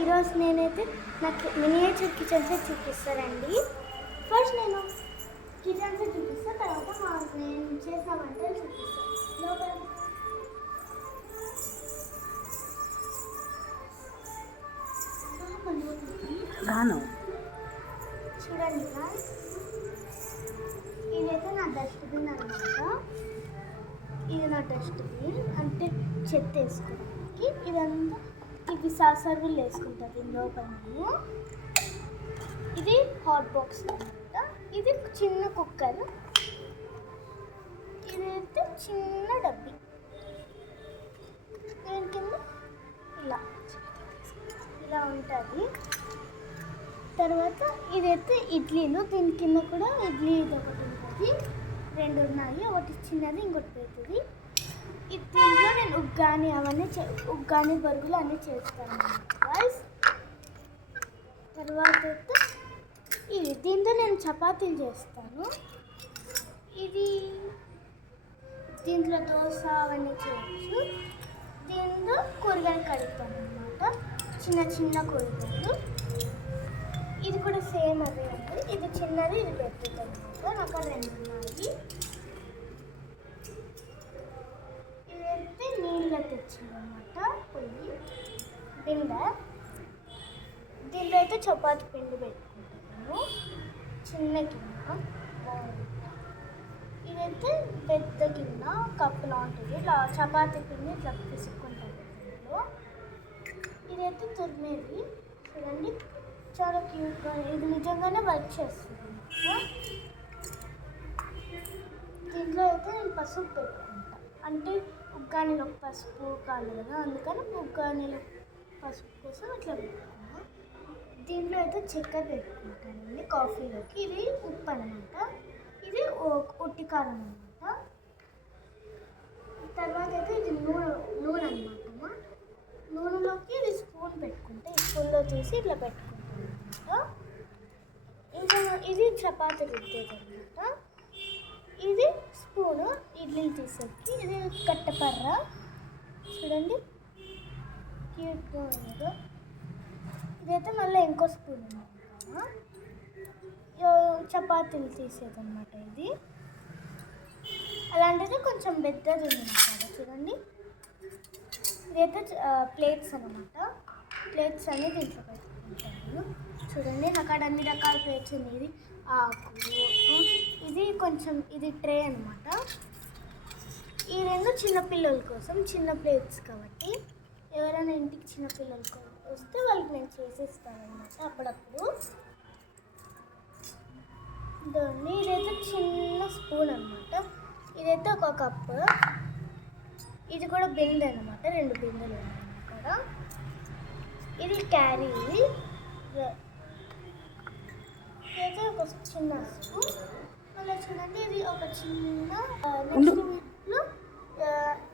ఈరోజు నేనైతే నాకు మినియేచర్ కిచెన్ సెట్ చూపిస్తానండి. ఫస్ట్ నేను కిచెన్ సెట్ చూపిస్తాను, తర్వాత నేను చేసిన వంటలు చూపిస్తాను. లోపల చూడండి గాయ్స్, ఇదైతే నా డస్ట్బిన్ అనమాట. ఇది నా డస్ట్బిన్ అంటే చెత్త వేసుకోవడానికి. ఇదంతా ఇది సర్వీలు వేసుకుంటారు దీని లోపల. ఇది హాట్ బాక్స్ అనమాట. ఇది చిన్న కుక్కర్. ఇదైతే చిన్న డబ్బి. దీని కింద ఇలా ఉంటుంది. తర్వాత ఇదైతే ఇడ్లీలు. దీని కింద కూడా ఇడ్లీ ఒకటి ఉంటుంది, రెండు ఉన్నాయి, ఒకటి చిన్నది ఇంకోటి పెద్దది. దీంట్లో నేను ఉగ్గాని ఉగ్గాని బరుగులు అన్నీ చేస్తాను గాయ్స్. తర్వాత ఇది దీంతో నేను చపాతీలు చేస్తాను. ఇది దీంట్లో దోశ అవన్నీ చేయొచ్చు. దీంట్లో కూరగాయలు కడుగుతాను అనమాట, చిన్న చిన్న కూరగాయలు. ఇది కూడా సేమ్ అదే ఉంది. ఇది చిన్నది, ఇది పెద్దది అనమాట. నాకు రెండు ఉన్నాయి. ఇదైతే నీళ్ళు తెచ్చిందనమాట, పొయ్యి బిందె. దీంట్లో అయితే చపాతి పిండి పెట్టుకుంటాను, చిన్న గిన్నె. ఇదైతే పెద్ద గిన్నె, కప్పు లాంటిది. ఇట్లా చపాతి పిండి ఇట్లా పిసుక్కుంటాను దీంట్లో. ఇదైతే తురిమేది. చూడండి చాలా క్యూట్గా, ఇది నిజంగానే వర్క్ చేస్తుంది. దీంట్లో అయితే నేను పసుపు పెట్టుకుంటా, అంటే ఉగ్గానీలో పసుపు కాదు కదా, అందుకని ఉగ్గానీలో పసుపు కోసం ఇట్లా పెట్టుకున్నా. దీంట్లో అయితే చక్కెర పెట్టుకుంటానండి కాఫీలోకి. ఇది ఉప్పు అనమాట, ఇది ఉట్టి కారం అనమాట. తర్వాత అయితే ఇది నూనె అనమాట. నూనెలోకి ఇది స్పూన్ పెట్టుకుంటే ఈ స్పూన్లో తీసి ఇట్లా పెట్టుకుంటాను అనమాట. ఇంకా ఇది చపాతీ రుద్దేది అనమాట. ఇది స్పూను ఇడ్లీ తీసేకి. ఇది కట్టెపర్ర, చూడండి క్యూట్గా ఉంది. ఇదైతే మళ్ళీ ఇంకో స్పూన్ అనమాట, చపాతీలు తీసేది అనమాట. ఇది అలాంటిది కొంచెం పెద్దది ఉంది అనమాట. చూడండి ఇదైతే ప్లేట్స్ అనమాట. ప్లేట్స్ అన్నీ దీంట్లో పెట్టుకుంటాను. చూడండి నాకు అక్కడ అన్ని రకాల ప్లేట్స్ ఉన్నాయి. ఇది ఆకు, ఇది కొంచెం ఇది ట్రే అనమాట. ఈ రెండు చిన్నపిల్లల కోసం, చిన్న ప్లేట్స్ కాబట్టి ఎవరైనా ఇంటికి చిన్నపిల్లలు వస్తే వాళ్ళకి నేను చేసేస్తాను అనమాట అప్పుడప్పుడు. దాన్ని ఇదైతే చిన్న స్పూన్ అనమాట. ఇదైతే ఒక కప్పు. ఇది కూడా బిందె అనమాట, రెండు బిందెలు ఉన్నాయి ఇక్కడ. ఇది క్యారీ. ఇదైతే ఒక చిన్న స్పూన్. మళ్ళీ చూడండి ఇది ఒక చిన్న. నెక్స్ట్ వీక్లో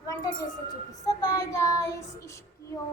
వంట చేసి చూపిస్తా. Bye guys. ఇష్కియో.